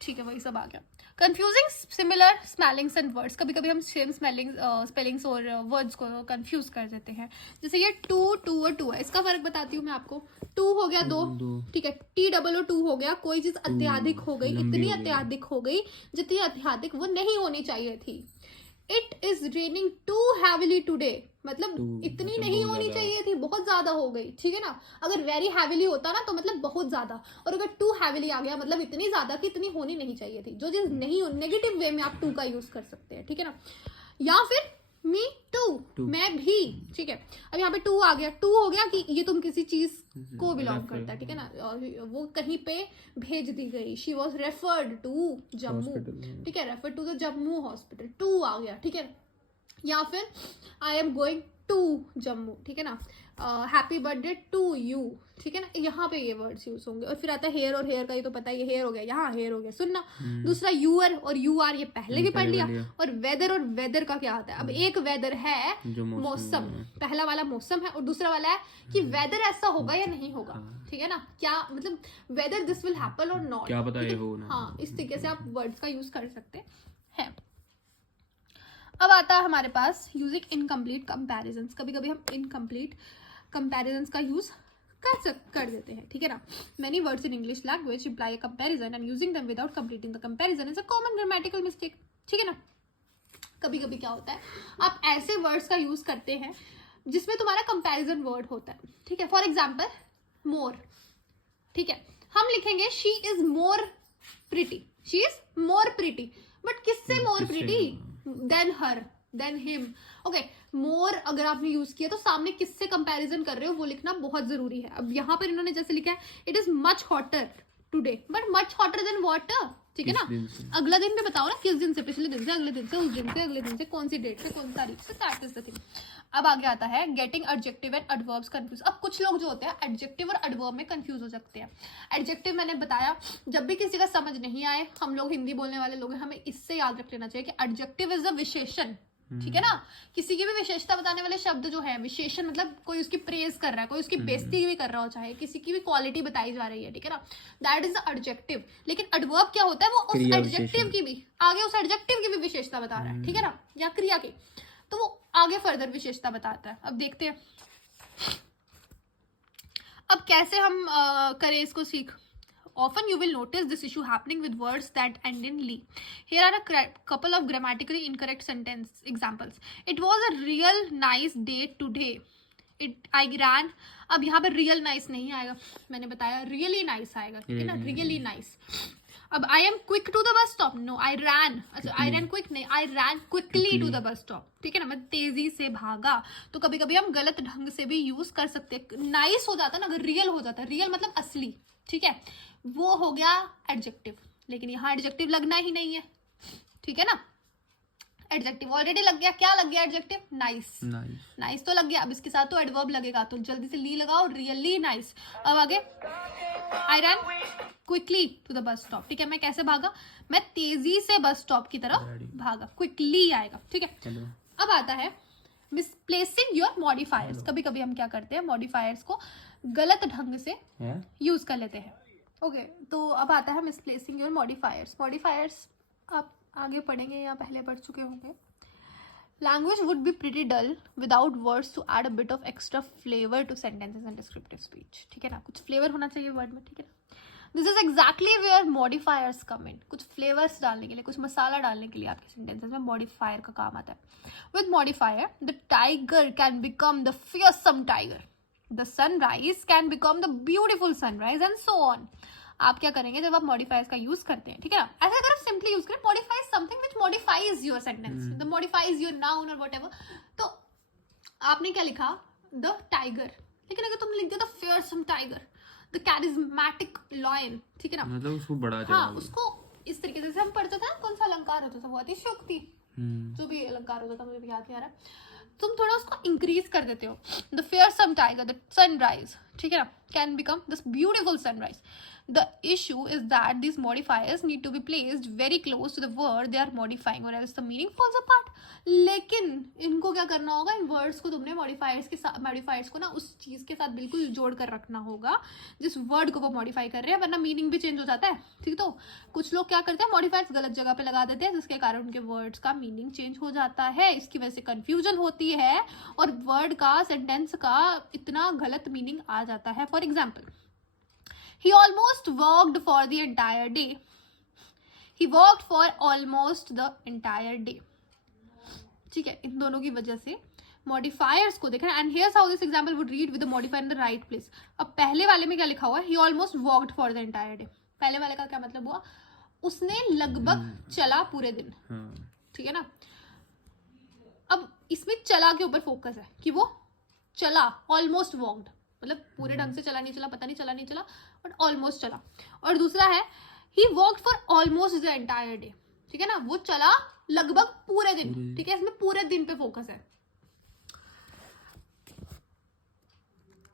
ठीक है, वही सब आ गया। Confusing similar spellings and words, कभी कभी हम सेम स्पेलिंग्स और वर्ड्स को कंफ्यूज कर देते हैं। जैसे ये टू और टू है, इसका फर्क बताती हूँ मैं आपको। टू हो गया दो, ठीक है, TOO हो गया, कोई चीज अत्याधिक हो गई, इतनी अत्याधिक हो गई जितनी अत्याधिक वो नहीं होनी चाहिए थी। It is raining too heavily today, मतलब इतनी नहीं होनी चाहिए थी, बहुत ज्यादा हो गई, ठीक है ना। अगर वेरी हैविली होता ना तो मतलब बहुत ज्यादा, और अगर टू हैविली आ गया मतलब इतनी ज्यादा कि इतनी होनी नहीं चाहिए थी। जो चीज नहीं, नेगेटिव वे में आप टू का यूज कर सकते हैं, ठीक है ना। या फिर मी टू, मैं भी, ठीक है। अब यहाँ पे टू आ गया, टू हो गया कि ये तुम किसी चीज को बिलोंग करता है, ठीक है ना, वो कहीं पे भेज दी गई। She was referred to Jammu, ठीक है, referred to the Jammu hospital, टू आ गया, ठीक है। या फिर I am going to Jammu, ठीक है ना। हैप्पी बर्थडे टू यू, ठीक है ना, यहाँ पे ये वर्ड्स यूज होंगे। और फिर आता है हेयर, और हेयर का ये तो पता है, ये हेयर हो गया, यहाँ हेयर हो गया, सुनना। दूसरा यूअर और यू आर, ये पहले भी पढ़ लिया। और वेदर और वेदर का क्या आता है? अब एक वेदर है मौसम, पहला वाला मौसम है, और दूसरा वाला है कि वेदर ऐसा होगा या नहीं होगा, ठीक है ना, क्या मतलब वेदर दिस विल हैपन और नॉट, क्या पता ये हो ना। हाँ, इस तरीके से आप वर्ड्स का यूज कर सकते हैं। अब आता है हमारे पास यूजिंग इनकम्प्लीट कंपैरिजंस। कभी कभी हम इनकम्प्लीट कंपैरिजंस का यूज कर देते हैं, ठीक है ना। Many words in English language imply a comparison and using them without completing the comparison is a common grammatical mistake, ठीक है ना। कभी कभी क्या होता है, आप ऐसे वर्ड्स का यूज करते हैं जिसमें तुम्हारा कंपैरिजन वर्ड होता है, ठीक है। फॉर एग्जाम्पल मोर, ठीक है, हम लिखेंगे she is more pretty, she is more pretty, but किससे मोर प्रिटी? देन हर, देन हिम, ओके। मोर अगर आपने यूज किया तो सामने किससे कंपैरिजन कर रहे हो वो लिखना बहुत जरूरी है। अब यहाँ पर इन्होंने जैसे लिखा है it is much hotter today, but much hotter then what, ठीक है ना। अगला दिन भी बताओ ना, किस दिन से, पिछले दिन से, अगले दिन से, उस दिन से, अगले दिन से, कौन सी डेट से, कौन सी तारीख से, दैट इज द थिंग। अब आगे आता है getting adjective and adverbs confuse. अब कुछ लोग जो होते हैं एडजेक्टिव और एडवर्ब में कंफ्यूज हो सकते हैं। एडजेक्टिव मैंने बताया, जब भी किसी का समझ नहीं आए, हम लोग हिंदी बोलने वाले लोग हैं, हमें इससे याद रख लेना चाहिए कि एडजेक्टिव इज अ विशेषण, ठीक है ना। किसी की भी विशेषता बताने वाले शब्द जो है, विशेषण मतलब कोई उसकी प्रेज कर रहा है, कोई उसकी बेइज्जती भी कर रहा हो, चाहे किसी की भी क्वालिटी बताई जा रही है, ठीक है ना, दैट इज द एडजेक्टिव। लेकिन एडवर्ब क्या होता है, वो उस एडजेक्टिव की भी आगे, उस एडजेक्टिव की भी विशेषता बता रहा है, ठीक है ना, या क्रिया की, तो वो आगे फर्दर विशेषता बताता है। अब देखते हैं अब कैसे हम करें इसको सीख। Often you will notice this issue happening with words that end in "ly". Here are a couple of grammatically incorrect sentence examples. It was a real nice day today. I ran. अब यहाँ पे real nice नहीं आएगा, मैंने बताया really nice आएगा, ठीक है ना, really nice. अब I am quick to the bus stop. No, I ran. अच्छा, I ran quick नहीं, I ran quickly to the bus stop. ठीक है ना, मैं तेजी से भागा। तो कभी कभी हम गलत ढंग से भी यूज कर सकते हैं। नाइस हो जाता है ना, अगर रियल हो जाता है, रियल मतलब असली, ठीक है, वो हो गया एडजेक्टिव। लेकिन यहाँ एडजेक्टिव लगना ही नहीं है, ठीक है ना, एडजेक्टिव ऑलरेडी लग गया। क्या लग गया एडजेक्टिव, नाइस, नाइस तो लग गया। अब इसके साथ तो एडवर्ब लगेगा, तो जल्दी से ली लगाओ, रियली नाइस। अब आगे, I run quickly to the bus stop, ठीक है, मैं कैसे भागा, मैं तेजी से बस स्टॉप की तरफ भागा, क्विकली आएगा, ठीक है। अब आता है मिसप्लेसिंग योर मॉडिफायर्स। कभी कभी हम क्या करते हैं, मॉडिफायर्स को गलत ढंग से यूज कर लेते हैं, ओके। तो अब आता है मिसप्लेसिंग योर मॉडिफायर्स। मॉडिफायर्स आप आगे पढ़ेंगे या पहले पढ़ चुके होंगे। Language would be pretty dull without words to add a bit of extra flavour to sentences and descriptive speech, ठीक है ना, कुछ फ्लेवर होना चाहिए वर्ड में, ठीक है ना। This is exactly where modifiers come in. कुछ फ्लेवर्स डालने के लिए, कुछ मसाला डालने के लिए आपके सेंटेंसेस में मॉडिफायर का काम आता है। With modifier the tiger can become the fearsome tiger, the sunrise can become the beautiful sunrise and so on. आप क्या करेंगे जब आप मॉडिफायर्स का यूज करते हैं, ठीक है ना, ऐसे अगर आप सिंपली यूज करें, modify something which modifies your sentence, the modifies your noun और व्हाटएवर, तो आपने क्या लिखा, द टाइगर। लेकिन अगर तुम लिख दो the fearsome tiger, the charismatic lion, ठीक है ना, मतलब उसको बड़ा, हाँ, उसको इस तरीके से हम पढ़ते थे। कौन सा अलंकार होता था, वो अतिशयोक्ति, जो भी अलंकार होता था, मुझे भी याद नहीं आ रहा, तुम थोड़ा उसको इंक्रीज कर देते हो। The fearsome tiger, the sunrise, ठीक है ना, can become this beautiful sunrise. The issue is that these modifiers need to be placed very close to the word they are modifying or else the meaning falls apart. लेकिन इनको क्या करना होगा, इन words को तुमने मॉडिफायर्स को ना उस चीज के साथ बिल्कुल जोड़ कर रखना होगा जिस वर्ड को वो मॉडिफाई कर रहे हैं, वरना मीनिंग भी चेंज हो जाता है, ठीक। तो कुछ लोग क्या करते हैं, मॉडिफायर्स गलत जगह पे लगा देते हैं, जिसके कारण उनके वर्ड्स का मीनिंग चेंज हो जाता है। इसकी वजह से कंफ्यूजन होती है और वर्ड का, सेंटेंस का इतना गलत मीनिंग आ जाता है। For example, he almost walked for the entire day. He walked for almost the entire day. ठीक है, इन दोनों की वजह से मॉडिफायर्स को देखना। And here's how this example would read with the modifier in the right place. अब पहले वाले में क्या लिखा हुआ है, he almost walked for the entire day। पहले वाले का क्या मतलब हुआ, उसने लगभग चला पूरे दिन, ठीक है ना। अब इसमें चला के ऊपर फोकस है कि वो चला, ऑलमोस्ट वॉक्ड, मतलब पूरे ढंग से चला नहीं चला, पता नहीं चला नहीं चला, बट ऑलमोस्ट चला। और दूसरा है he walked for almost the entire day, ठीक है ना, वो चला लगभग पूरे दिन, ठीक है, इसमें पूरे दिन पे फोकस है।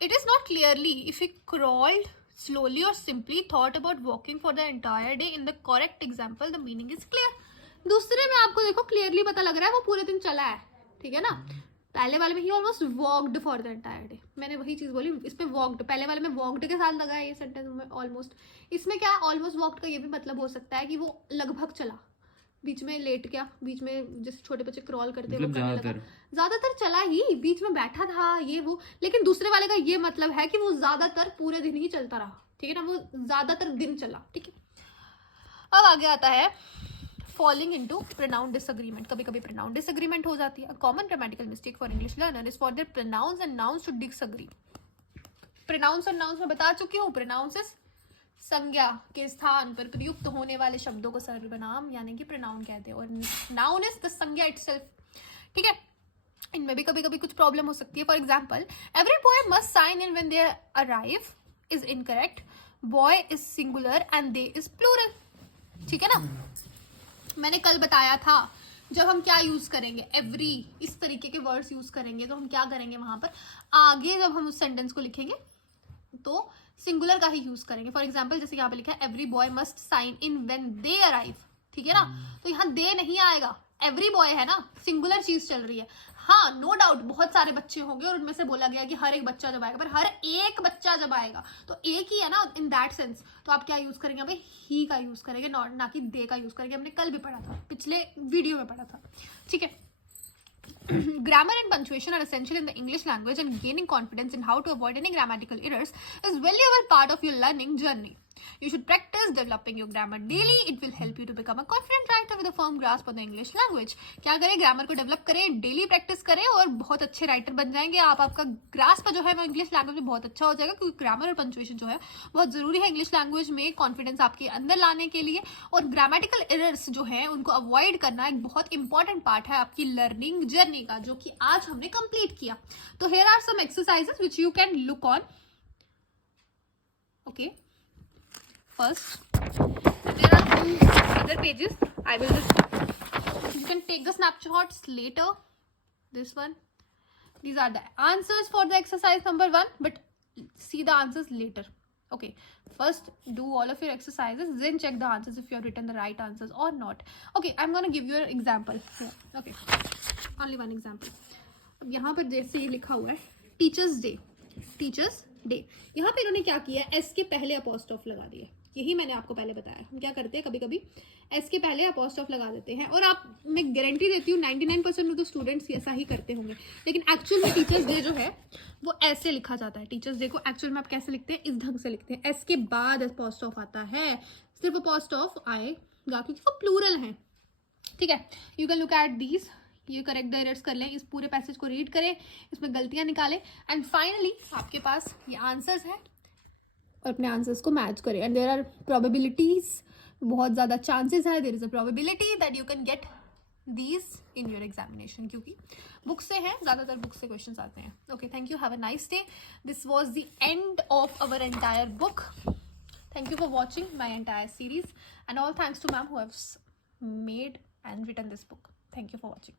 It is not clearly if he crawled slowly or simply thought about walking for the entire day in the correct example the meaning is clear। दूसरे में आपको देखो क्लियरली पता लग रहा है वो पूरे दिन चला है, ठीक है ना। पहले वाले में ही almost walked for the entire day, मैंने वही चीज बोली, इस पे वॉक्ड, पहले वाले में वॉक्ड के साथ लगा है ये सेंटेंस में ऑलमोस्ट। इसमें क्या ऑलमोस्ट वॉक्ड का ये भी मतलब हो सकता है कि वो लगभग चला, बीच में लेट गया, बीच में जैसे छोटे बच्चे क्रॉल करते हैं, ज्यादातर चला ही, बीच में बैठा था ये वो। लेकिन दूसरे वाले का ये मतलब है कि वो ज्यादातर पूरे दिन ही चलता रहा, ठीक है ना, वो ज्यादातर दिन चला, ठीक है। अब आगे आता है falling into pronoun disagreement। कभी कभी pronoun disagreement हो जाती है। A common grammatical mistake for English learner is for their pronouns and nouns to disagree। pronouns और nouns में बता चुकी हूँ। pronouns is संज्ञा के स्थान पर प्रयुक्त होने वाले शब्दों को सर्वनाम यानी कि pronoun कहते हैं, और noun is the संज्ञा itself, ठीक है। इनमें भी कभी कभी कुछ प्रॉब्लम हो सकती है। For example, every boy must sign in when they arrive is incorrect, boy is singular and they is plural, ठीक है ना। मैंने कल बताया था जब हम क्या यूज करेंगे, एवरी इस तरीके के वर्ड्स यूज करेंगे तो हम क्या करेंगे, वहां पर आगे जब हम उस सेंटेंस को लिखेंगे तो सिंगुलर का ही यूज करेंगे। फॉर एग्जाम्पल जैसे यहाँ पे लिखा है every boy must sign in when they arrive, ठीक है ना। तो यहाँ दे नहीं आएगा, एवरी बॉय है ना, सिंगुलर चीज चल रही है। हाँ नो डाउट बहुत सारे बच्चे होंगे और उनमें से बोला गया कि हर एक बच्चा जब आएगा, पर हर एक बच्चा जब आएगा तो एक ही है ना इन दैट सेंस। तो आप क्या यूज करेंगे, भाई ही का यूज करेंगे, ना कि दे का यूज करेंगे। हमने कल भी पढ़ा था, पिछले वीडियो में पढ़ा था, ठीक है। Grammar and punctuation are essential in the English language, and gaining confidence in how to avoid any grammatical errors is valuable part of your learning journey. You should practice developing your grammar daily. It will help you to become a confident writer with a firm grasp on the English language. क्या करें, grammar को develop करें, daily practice करें और बहुत अच्छे writer बन जाएंगे आप। आपका ग्रास्प जो है वो इंग्लिश लैंग्वेज में बहुत अच्छा हो जाएगा, क्योंकि ग्रामर और पंक्चुएशन जो है बहुत जरूरी है इंग्लिश लैंग्वेज में कॉन्फिडेंस आपके अंदर लाने के लिए। और ग्रामेटिकल एरर्स जो है उनको अवॉइड करना एक बहुत इंपॉर्टेंट पार्ट है आपकी लर्निंग जर्नी का, जो कि आज हमने कंप्लीट किया। तो here are some exercises which you can look on. Okay, first there are two other pages. I will just, you can take the snapshots later. This one, these are the answers for the exercise number 1, but see the answers later. Okay, first do all of your exercises, then check the answers if you have written the right answers or not. Okay, I'm going to give you an example here. Okay, only one example. अब यहाँ पर जैसे ये लिखा हुआ है teachers day, teachers day, यहाँ पे इन्होंने क्या किया, एस के पहले अपॉस्ट्रोफ लगा दिए। यही मैंने आपको पहले बताया, हम क्या करते हैं कभी कभी एस के पहले अपॉस्ट्रोफ लगा देते हैं, और आप, मैं गारंटी देती हूँ 99% ऑफ द स्टूडेंट्स ऐसा ही करते होंगे। लेकिन एक्चुअल में टीचर्स डे जो है वो ऐसे लिखा जाता है। टीचर्स डे को एक्चुअल में आप कैसे लिखते हैं, इस ढंग से लिखते हैं, एस के बाद अपॉस्ट्रोफ आता है, सिर्फ अपॉस्ट्रोफ आएगा क्योंकि वो प्लूरल है, ठीक है। You can look at these, ये करेक्ट द एरर्स कर लें, इस पूरे पैसेज को रीड करें, इसमें गलतियां निकालें, एंड फाइनली आपके पास ये आंसर्स हैं और अपने आंसर्स को मैच करें। एंड देयर आर प्रोबेबिलिटीज, बहुत ज़्यादा चांसेस है, there is a probability that you can get these in your examination, क्योंकि बुक से हैं, ज़्यादातर बुक से क्वेश्चंस आते हैं। Okay, thank you, have a nice day. This was the end of our entire book. Thank you for watching my entire series, and all thanks to ma'am who have made and written this book. Thank you for watching.